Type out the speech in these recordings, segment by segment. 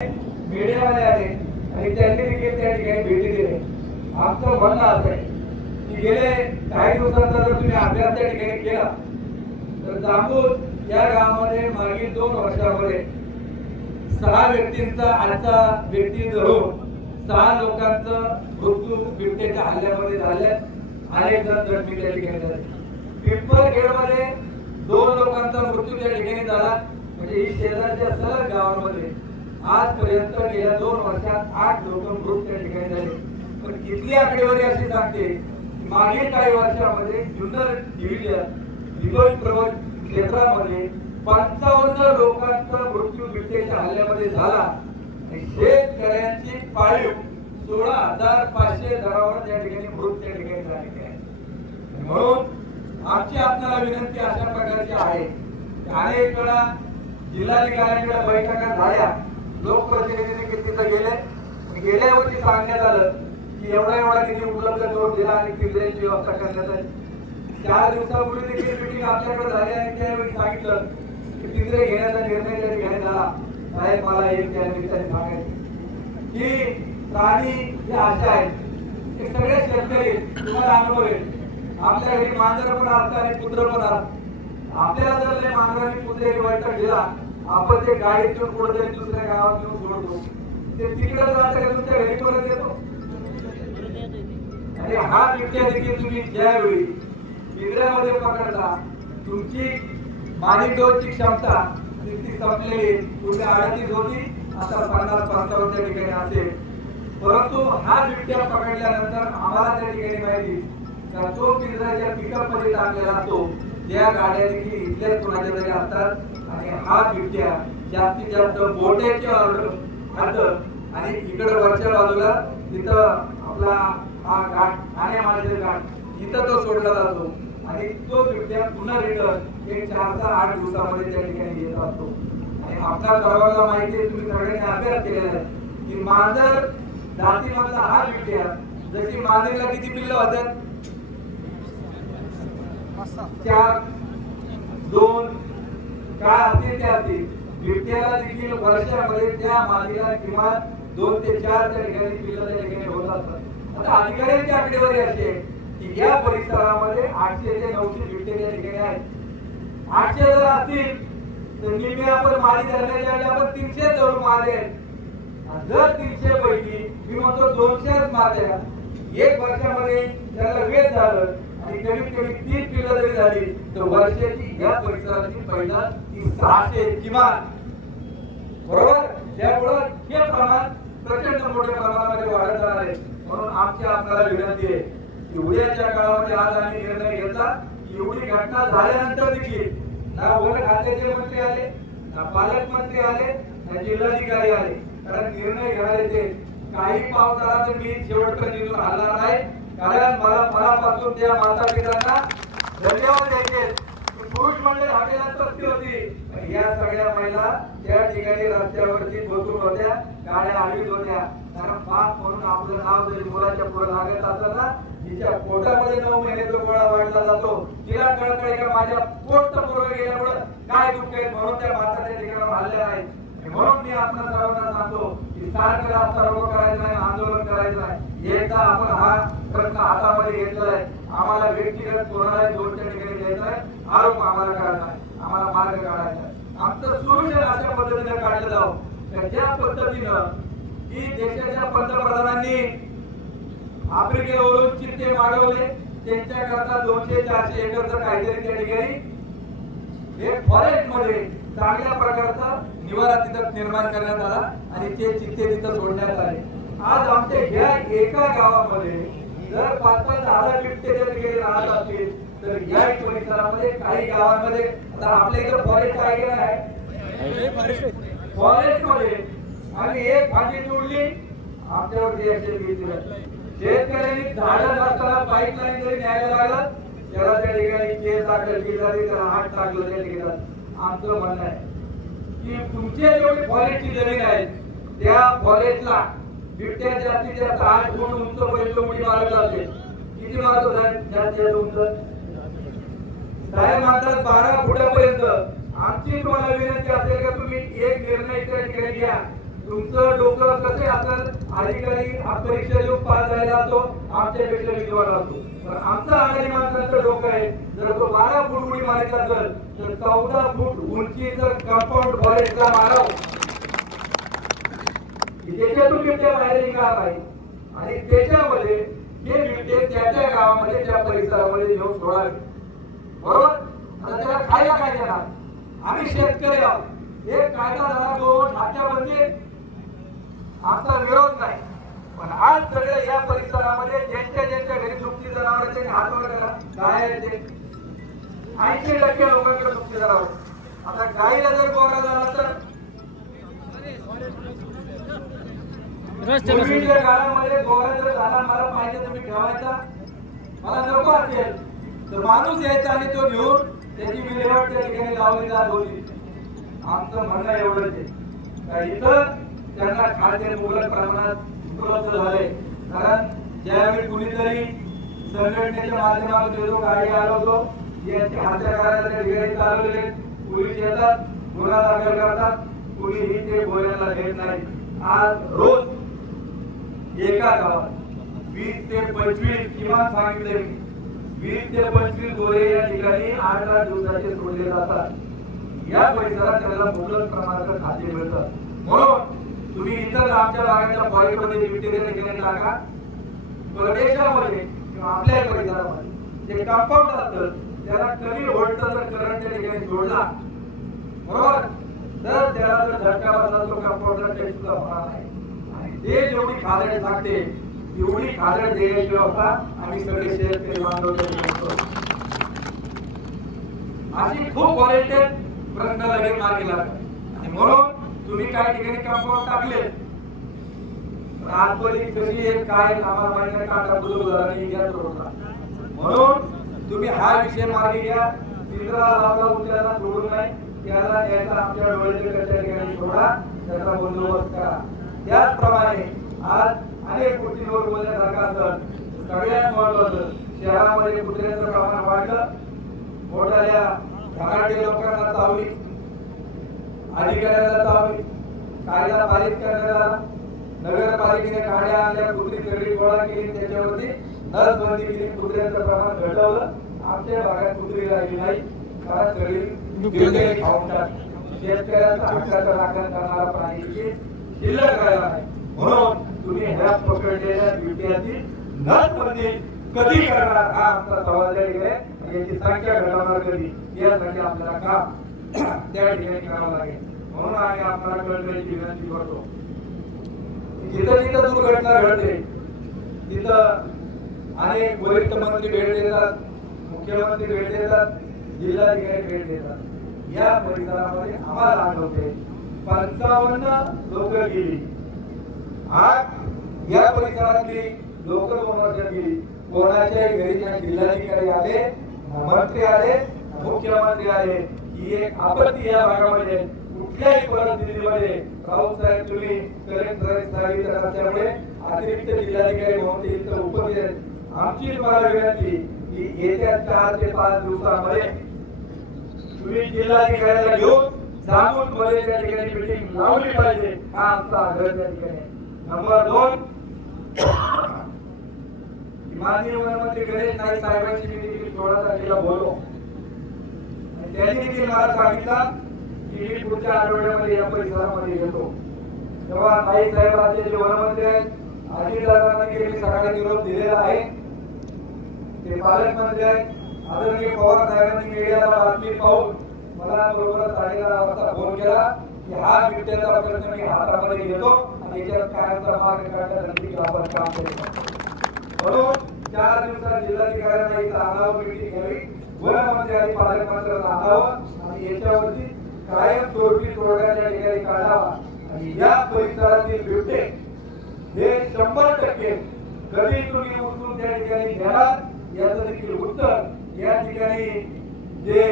मीडियावाले आले आणि त्यांनी देखील त्या ठिकाणी भेटी दिली। आमचं म्हणणं असं आहे की गेले काही दिवसांचा जर तुम्ही अभ्यास त्या ठिकाणी केला तर जांभूळ या गावामध्ये मागील 2 वर्षामध्ये 6 व्यक्तींचा आजचा व्यक्ती धरून 6 लोकांचा मृत्यू बिबट्याच्या हल्ल्यामध्ये झाले। अनेक जण जखमी त्या ठिकाणी झाले। पिंपळखेडमध्ये 2 लोकांचा मृत्यू त्या ठिकाणी झाला। म्हणजे ही शेजारच्या सर्व गावांमध्ये आजपर्यंत गेल्या 2 वर्षात 8 लोक मृत त्या ठिकाणी झाले। पण इथली आकडेवारी अशी सांगते मागील काही वर्षामध्ये जुन्नर डिव्हिजन विदोई प्रबळ क्षेत्रामध्ये 55 लोकांचा मृत्यू बिबट्याच्या हल्ल्यामध्ये झाला। शेतकऱ्यांची पाळीव 16,500 जनावर त्या ठिकाणी मृत त्या ठिकाणी झालेली आहे। म्हणून आमची आपल्याला विनंती अशा प्रकारची आहे की अनेक वेळा जिल्हाधिकाऱ्यांकडे बैठका झाल्या, लोकप्रतिनिधी तिथे गेल्या वर्षी सांगण्यात आलं की एवढा निधी उपलब्ध करून दिला आणि पिंजऱ्याची व्यवस्था करण्यात आली। 4 दिवसापूर्वी देखील मीटिंग आपल्याकडे झाली आणि त्यावेळी सांगितलं की पिंजरे घेण्याचा निर्णय त्या ठिकाणी झाला। साहेब मला एक त्या निमित्ताने सांगायचं की प्राणी जे असे आहेत ते सगळे शेतकरी तुम्हाला अनुभव आहे। आपल्या घरी मांजर पण असतात आणि कुत्र पण असतात। आपल्याला जर लय मांजरांनी कुत्र्याची बैठक दिला आपण ते गाडीतून कुठेतरी दुसऱ्या गावात घेऊन सोडतो, ते तिकडे जातं का तुमच्या घरी परत येतो। आणि हा बिबट्या देखील तुम्ही ज्यावेळी पिंजऱ्यामध्ये पकडता तुमची मानिटोची क्षमता ती संपलेली, तुम्ही 38 होती आता 50-55 त्या ठिकाणी असेल। परंतु हा बिबट्या पकडल्यानंतर आम्हाला त्या ठिकाणी माहिती तर तो पिंजऱ्याच्या पिकअप मध्ये टाकलेला असतो, त्या गाड्या देखील इथल्याच कोणाच्या तरी असतात आणि हा बिबट्या जास्तीत जास्त बोट्याच्या हात आणि इकडे वरच्या बाजूला तिथं आपला हा घाट आणि माझे घाट इथं तो सोडला जातो आणि तो बिबट्या पुन्हा रिटर्न एक 4 ते 8 दिवसामध्ये त्या ठिकाणी येत असतो। आणि आपल्या सर्वांना माहिती आहे, तुम्ही सगळ्यांनी अभ्यास केलेला आहे की मांजर जातीमधला हा बिबट्या जशी मांजरीला किती पिल्लं होतात 4, 2 काय असतील त्या असतील, बिबट्याला देखील वर्षामध्ये त्या मांजरीला किमान 2 ते 4 त्या ठिकाणी पिल्लं त्या ठिकाणी होत असतात। आता अधिकाऱ्यांची आकडेवारी अशी आहे की या परिसरामध्ये 800 ते 900 बिबटे त्या ठिकाणी आहेत। 800 जर असतील तर निम्मे आपण मारी धरण्याच्या वेळी आपण 300 धरून मारले। जर 300 पैकी मी म्हणतो 200 मारल्या 1 वर्षामध्ये त्याला वेळ झालं आणि कमीत कमी 3 पिल्लं जरी झाली तर वर्षाची या परिसराची पैदास ती 600 किमान, बरोबर। त्यामुळे हे प्रमाण प्रचंड मोठ्या प्रमाणामध्ये वाढत जाणार आहे। म्हणून आमची आपल्याला विनंती आहे की उद्याच्या काळामध्ये आज आम्ही निर्णय घेतला एवढी घटना झाल्यानंतर देखील ना वन खात्याचे मंत्री आले, ना पालकमंत्री आले, ना जिल्हाधिकारी आले, कारण निर्णय घेणारे ते काही पाऊस आला तर मी शेवटपर्यंत निघून हलणार नाही। कारण मला मनापासून त्या माता पित्यांना धन्यवाद द्यायचे। पुरुष मंडळ हॉटेलात बसली होती, या सगळ्या महिला त्या ठिकाणी रस्त्यावरती बसून होत्या, गाड्या हलवीत होत्या। कारण बाप म्हणून आपलं नाव जरी मुलाच्या पुढे लागत असलं ना, तिच्या पोटामध्ये 9 महिन्याचा गोळा वाढला जातो, तिला कळकळे का माझ्या पोट पुरवलं गेल्यामुळे काय दुःख आहे, म्हणून त्या माता त्या ठिकाणी हल्ल्या आहेत। म्हणून मी आपल्या सर्वांना सांगतो की सारखं रास्ता रोको करायचं नाही, आंदोलन करायचं नाही। एकदा आपण हा प्रश्न हातामध्ये घेतलाय, आम्हाला व्यक्तिगत कोणालाही दोष त्या ठिकाणी द्यायचा आहे, आरोप आम्हाला करायचा आहे, आम्हाला मार्ग काढायचा आहे। आमचं सोल्युशन अशा पद्धतीने काढलं जावं तर ज्या पद्धतीनं की देशाच्या पंतप्रधानांनी आफ्रिकेवरून चित्ते मागवले, त्यांच्याकरता 200-400 एकरचं काहीतरी त्या ठिकाणी एक फॉरेस्ट मध्ये चांगल्या प्रकारचा निवारा तिथं निर्माण करण्यात आला आणि ते चित्ते तिथं सोडण्यात आले। आज आमच्या ह्या एका गावामध्ये जर 5-10 बिबटे त्या ठिकाणी राहत असतील तर या परिसरामध्ये काही गावांमध्ये आता आपल्या इकडे फॉरेस्ट आहे की नाही, फॉरेस्ट मध्ये आम्ही एक भाजी तोडली आमच्यावरती ऍक्शन घेतली। शेतकऱ्यांनी झाडं नसताना पाईपलाईन जरी न्यायला लागलं त्याला त्या ठिकाणी केस दाखल केली जाते, त्याला हात टाकलं त्या ठिकाणी। आमचं म्हणणं आहे की तुमच्या जेवढी फॉरेस्टची जमीन आहे त्या फॉरेस्टला बिबट्या जास्तीत जास्त 8 फूट उंचपर्यंत उडी मारत असेल, किती मारतो साहेब जास्तीत उंच? साहेब म्हणतात 12 फुटापर्यंत। आमची तुम्हाला विनंती असेल का तुम्ही एक निर्णय त्या ठिकाणी घ्या तुमचं डोकं कसे असेल, अधिकारी परीक्षा देऊन पास झालेला असतो, आमच्यापेक्षा विद्वान असतो, पण आमचं अंगणी माणसाचं डोकं आहे, जर तो 12 फूट उडी मारायचा असेल तर 14 फूट उंचीचं कंपाऊंड फॉरेस्टला मारावं, त्याच्यातून बिबट्या बाहेर निघाला नाही. आणि त्याच्यामध्ये हे बिबटे त्या गावामध्ये त्या परिसरामध्ये घेऊन सोडावे, बरोबर. आता त्याला खायला काय देणार, आम्ही शेतकरी आहोत. एक कायदा झाला तो नाट्यामध्ये आमचा विरोध नाही, पण आज सगळे या परिसरामध्ये ज्यांच्या घरी दुभती जनावर त्यांनी हात वर करा, काय आहे ते 80% लोकांकडे दुभती जनावर. आता गाईला जर गोरा झाला तर पूर्वीच्या काळामध्ये गोरा जर झाला, मला पाहिजे तुम्ही ठेवायचा, मला नको असेल तर माणूस यायचा आणि तो घेऊन त्याची विल्हेवाट त्या ठिकाणी लावली जात होती. आमचं म्हणणं एवढंच आहे, इथं त्यांना खाद्य मुबलक प्रमाणात उपलब्ध झाले. कारण ज्यावेळी कुणीतरी संघटनेच्या माध्यमातून जो गाडी आलो यांची हत्या करायला ठिकाणी चालवले, पोलीस येतात, गुन्हा दाखल करतात, कुणीही ते बोलायला देत नाही. आज रोज एका गावात 20 ते 25 किमान सांगितले 20 ते 25 गोरे या ठिकाणी 8 दिवसाचे सोडले जातात. या परिसरात त्याला मुबलक प्रमाणात खाद्य मिळतं. म्हणून तुम्ही इतर आमच्या भागाच्या पॉईंटमध्ये बिबटेच्या ठिकाणी टाका, परदेशामध्ये किंवा आपल्या परिसरामध्ये जे कंपाऊंड असतं त्याला कमी व्होल्टचा जर करंटच्या ठिकाणी सोडला, बरोबर, तर त्याला जर झटका बसला तो कंपाऊंडर काही सुद्धा होणार नाही. आणि ते जेवढी खादड लागते तेवढी खादड देण्याची व्यवस्था आम्ही सगळे शेतकरी बांधव करतो. अशी खूप ओरिएंटेड प्रश्न लगेच मार्गी लागतात. आणि म्हणून तुम्ही काही ठिकाणी कंपाऊंड टाकले, आतमध्ये कशी एक काय आम्हाला माहिती नाही, काटा बुजून झाला नाही घ्या रोडला. म्हणून तुम्ही हा विषय मार्गी घ्या. पिंजरा लावला उचलायला सोडून नाही, त्याला द्यायचा आमच्या डोळ्याच्या कशा ठिकाणी सोडा, त्याचा बंदोबस्त करा. त्याचप्रमाणे आज अनेक गोष्टींवर बोलण्यासारखं असतं. सगळ्यात महत्वाचं, शहरामध्ये कुत्र्याचं प्रमाण वाढलं, मोठ्या धनाढ्य लोकांना चावली, अधिकाऱ्याला चावली, कायदा पारित करण्यात आला, नगरपालिकेने काड्या आणल्या, कुत्री सगळी गोळा केली, त्याच्यावरती नसबंदी केली, कुत्र्याचं प्रमाण घटवलं. आमच्या भागात कुत्री राहिली नाही, कारण सगळी खाऊन टाकली. शेतकऱ्याचा हक्काचं राखण करणारा प्राणी शिल्लक राहिला नाही. म्हणून तुम्ही ह्या पकडलेल्या बिबट्याची नसबंदी कधी करणार हा आमचा सवाल आहे. याची संख्या घटवणार कधी, यासाठी आपल्याला काम त्या ठिकाणी करावं लागेल. म्हणून आम्ही आपल्याला कळकळीची विनंती करतो, जिथं जिथं दुर्घटना घडते तिथं अनेक वरिष्ठ मंत्री भेट देतात, मुख्यमंत्री भेट देतात, जिल्हाधिकारी भेट देतात. या परिसरामध्ये आम्हाला आठवते 55 लोक गेली. आज या परिसरातली लोक 2 वर्षात गेली. कोणाच्याही घरी ज्या जिल्हाधिकारी आले, मंत्री आले, मुख्यमंत्री आले, ही एक आपत्ती या भागामध्ये. कुठल्याही परिस्थितीमध्ये राऊत साहेब तुम्ही कलेक्टर सांगितलं असल्यामुळे अतिरिक्त जिल्हाधिकारी म्हणून इथं उपस्थित आहेत. आमची मला विनंती की येत्या 4 ते 5 दिवसामध्ये तुम्ही जिल्हाधिकाऱ्याला घेऊन जाऊन मध्ये त्या ठिकाणी मीटिंग लावली पाहिजे, हा आमचा आग्रह त्या ठिकाणी. नंबर 2, माननीय वनमंत्री गणेश नाईक साहेबांची मी देखील 16 तारखेला बोललो. त्यांनी देखील मला सांगितलं की मी पुढच्या आठवड्यामध्ये या परिसरामध्ये येतो. तेव्हा नाईक साहेबांचे जे वनमंत्री आहेत, अजितदादांना मी सकाळी निरोप दिलेला आहे. ते पालकमंत्री आहेत, आदरणीय पवार साहेबांनी मीडियाला बातमी पाहून मला बरोबर 11:30 वाजता फोन केला की हा बिबट्याचा प्रश्न मी हातामध्ये घेतो आणि याच्यात कायमचा मार्ग काढण्यासाठी आपण काम करतो. म्हणून 4 दिवसात जिल्हाधिकाऱ्यांना इथं आणावं, मीटिंग घ्यावी, वनमंत्री आणि पालकमंत्र्यांना आणावं आणि याच्यावरती कायम स्वरूपी तोडण्याच्या ठिकाणी काढावा. आणि या परिसरातील बिबटे हे 100% कधी तुम्ही उचलून त्या ठिकाणी घेणार याचं देखील उत्तर या ठिकाणी जे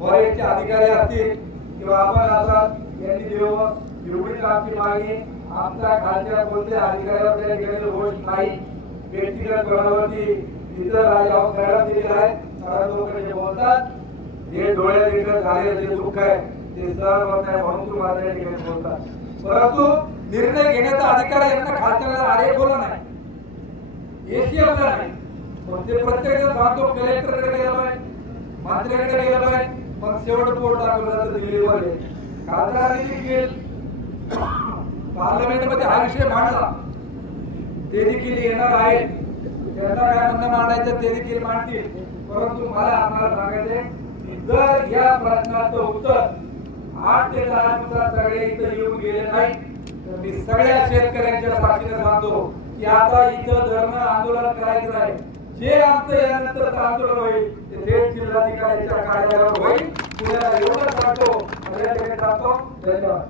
फॉरेस्टचे अधिकारी असतील किंवा आपण असाल यांनी देऊन एवढीच आमची मागणी. आमच्या खालच्या कोणत्या अधिकाऱ्यावर त्या ठिकाणी रोष नाही. व्यक्तिगत बळावरती इतर राजावर मॅडम दिलेला आहे. कारण लोक जे बोलतात जे डोळ्यात झालेलं जे दुःख आहे ते सहन होत नाही म्हणून तुम्हाला त्या ठिकाणी बोलतात. परंतु निर्णय घेण्याचा अधिकार यांना खात्याला आरे बोला नाही, एसीएमला नाही, पण ते प्रत्येक जण सांगतो कलेक्टरकडे गेला पाहिजे, मंत्र्याकडे गेला पाहिजे, मग शेवट बोर्ड दाखवलं जातं दिल्लीमध्ये. खासदारांनी देखील पार्लमेंटमध्ये हा विषय मांडला, ते देखील येणार आहेत, त्यांना काय म्हणणं मांडायचं ते देखील मांडतील. परंतु मला आम्हाला सांगायचे की जर या प्रश्नाचं उत्तर 8 ते 10 दिवसात सगळे इथं येऊन गेले नाही तर मी सगळ्या शेतकऱ्यांच्या साक्षीने सांगतो की आता इथं धरणं आंदोलन करायचं नाही. जे आमचं यानंतर आंदोलन होईल ते थेट जिल्हाधिकाऱ्यांच्या कार्यालयावर होईल. पुण्याला एवढं सांगतो. धन्यवाद.